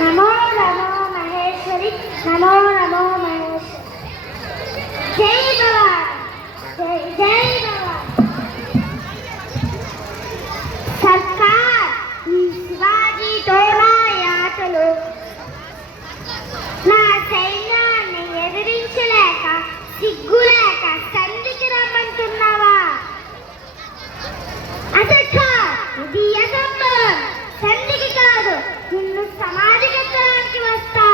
నమో నమో మహేశ్వరి, నమో నమో మహేశ్వరి. జై భవాని, జై భవాని. సర్కార్ ఈ శివాజీతో నా యాతలు, నా సైన్యాన్ని ఎదిరించలేక సిగ్గులేక సంధికి రమ్మంటున్నావా? ఇది అసంభవం. సంధికి కాదు, నిన్ను సమాధికెత్తడానికి వస్తా.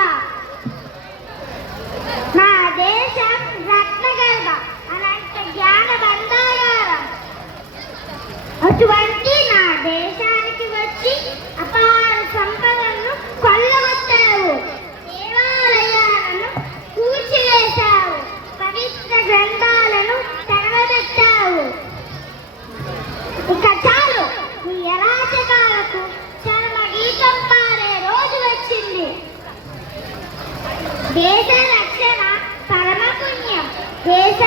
నా దేశం రత్నగర్భ, అనంత జ్ఞాన బంధాగారం. అటువంటి నా దేశానికి వచ్చి అపార సంపదలను కొల్లగొట్టావు, దేవాలయాలను కూల్చివేశావు, పవిత్ర గ్రంథాలను తగలబెట్టావు. ఇక చాలు, నీ అరాచకాలకు చరమ గీతం పాడే రోజు వచ్చింది. దేశ రక్షణ పరమ పుణ్యం, దేశ